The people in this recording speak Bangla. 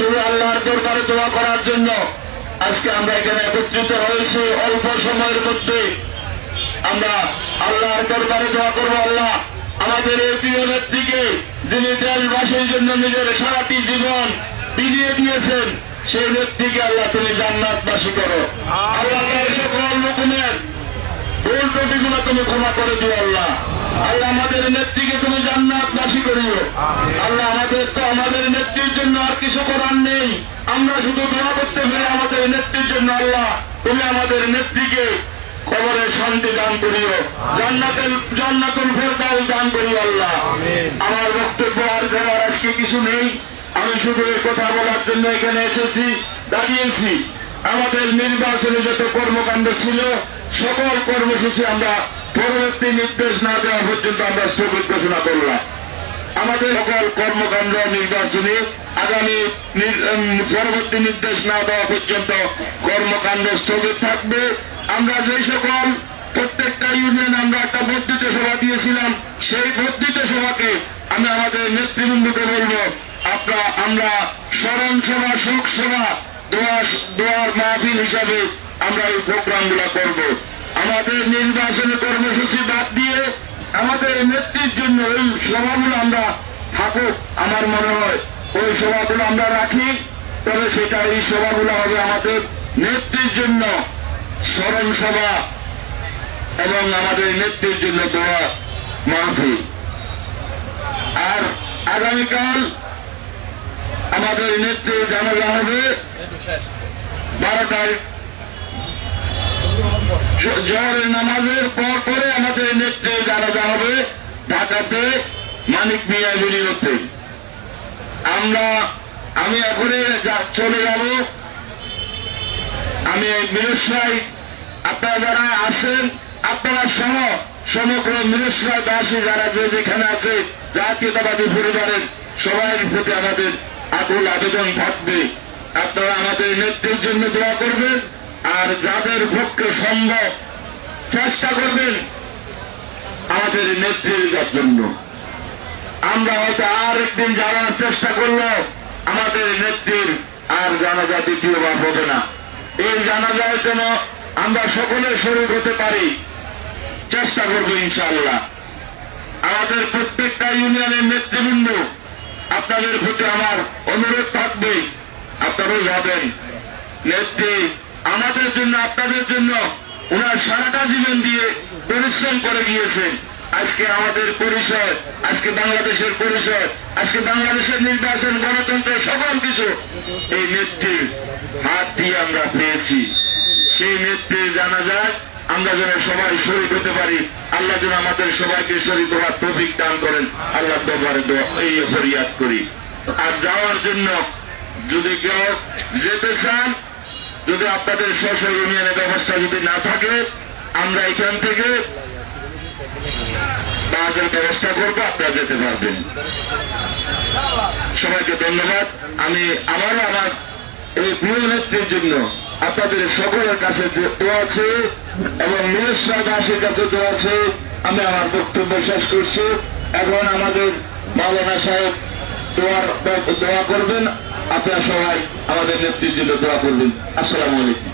শুধু আল্লাহর দরবারে দোয়া করার জন্য আজকে আমরা এখানে একত্রিত হয়েছি। অল্প সময়ের মধ্যে আমরা আল্লাহর দরবারে দোয়া করবো। আল্লাহ আমাদের এই প্রিয় নেত্রীকে, যিনি দেশবাসীর জন্য নিজের সারাটি জীবন বিলিয়ে দিয়েছেন, সেই নেত্রীকে আল্লাহ তুমি জান্নাতবাসী করো। আল্লাহ সকল রকমের ভুল ত্রুটিগুলো তুমি ক্ষমা করে দিও। আল্লাহ আল্লাহ আমাদের নেত্রীকে তুমি জান্নাতবাসী করিও। আল্লাহ আমাদের নেত্রীর জন্য আর কিছু করার নেই, আমরা শুধু দোয়া করতে পারি আমাদের নেত্রীর জন্য। আল্লাহ তুমি আমাদের নেত্রীকে কবরে শান্তি দান করিও, জান্নাতুল ফেরদাউস দান করিও। আল্লাহ আমার বক্তব্য আর দেওয়ার আজকে কিছু নেই। আমি শুধু এই কথা বলার জন্য এখানে এসেছি, দাঁড়িয়েছি। আমাদের নির্বাচনে যত কর্মকাণ্ড ছিল সকল কর্মসূচি আমরা পরবর্তী নির্দেশ না দেওয়া পর্যন্ত আমরা স্থগিত ঘোষণা করলাম। আমাদের সকল কর্মকাণ্ড নির্বাচনী আগামী পরবর্তী নির্দেশ না দেওয়া পর্যন্ত কর্মকাণ্ড স্থগিত থাকবে। আমরা যে সকল প্রত্যেকটা ইউনিয়ন আমরা একটা বর্ধিত সভা দিয়েছিলাম, সেই বর্ধিত সভাকে আমি আমাদের নেতৃবৃন্দকে বলবো, আমরা স্মরণ সভা, শোক সভা, দোয়ার মাহফিল হিসাবে আমরা এই প্রোগ্রামগুলো করব। আমাদের নির্বাচনী কর্মসূচি বাদ দিয়ে আমাদের নেত্রীর জন্য ওই সভাগুলো আমরা থাকুক। আমার মনে হয় ওই সভাগুলো আমরা রাখি, তবে সেটা এই সভাগুলো হবে আমাদের নেত্রীর জন্য স্মরণ সভা এবং আমাদের নেত্রীর জন্য দোয়া মাহফিল। আর আগামীকাল আমাদের নেত্রীর জানাজা হবে 12টায়, জোহরের নামাজের পরে আমাদের নেত্রীর জানাজা হবে ঢাকাতে মানিক মিয়া মিলিয়তে। আমি এখন চলে যাব। আমি মিরসরাই, আপনারা যারা আছেন, আপনারা সহ সমগ্র মিরসরাইবাসী যারা যেখানে আছে, জাতীয়তাবাদী পরিবারের সবার প্রতি আমাদের আকুল আবেদন থাকবে, আপনারা আমাদের নেত্রীর জন্য দোয়া করবেন। আর যাদের পক্ষে সম্ভব চেষ্টা করবেন আমাদের নেত্রীর জন্য। আমরা হয়তো আর একদিন জানার চেষ্টা করলো, আমাদের নেত্রীর আর জানাজা দ্বিতীয়বার হবে না। এই জানাজার জন্য আমরা সকলে শরীক হতে পারি, চেষ্টা করবো ইনশাআল্লাহ। আমাদের প্রত্যেকটা ইউনিয়নের নেতৃবৃন্দ, আপনাদের প্রতি আমার অনুরোধ থাকবে, আপনারাও যাবেন। নেত্রী আমাদের জন্য, আপনাদের জন্য ওনার সারাটা জীবন দিয়ে পরিশ্রম করে গিয়েছেন। আজকে আমাদের পরিচয়, আজকে বাংলাদেশের পরিচয়, আজকে বাংলাদেশের নির্বাচন, গণতন্ত্র, সকল কিছু এই নেত্রীর হাত দিয়ে আমরা পেয়েছি। সেই নেত্রী জানা যায় আমরা যেন সবাই শরীক হতে পারি। আল্লাহ যেন আমাদের সবাইকে শরীক হওয়ার তৌফিক দান করেন। আল্লাহ দরবারে এই ফরিয়াদ করি। আর যাওয়ার জন্য যদি কেউ যেতে চান, যদি আপনাদের স্ব ইউনিয়নের ব্যবস্থা যদি না থাকে, আমরা এখান থেকে বাসের ব্যবস্থা করবো, আপনারা যেতে পারবেন। সবাইকে ধন্যবাদ। আমি আবারও আমার এই প্রিয় নেত্রীর জন্য আপনাদের সকলের কাছে দোয়া আছে এবং মিরসরাইবাসীর কাছে দোয়া আছে। আমি আমার বক্তব্য শেষ করছি। এখন আমাদের মাওলানা সাহেব দোয়া করবেন। আপনারা সবাই আমাদের নেত্রীর জন্য দোয়া করবেন। আসসালামু আলাইকুম।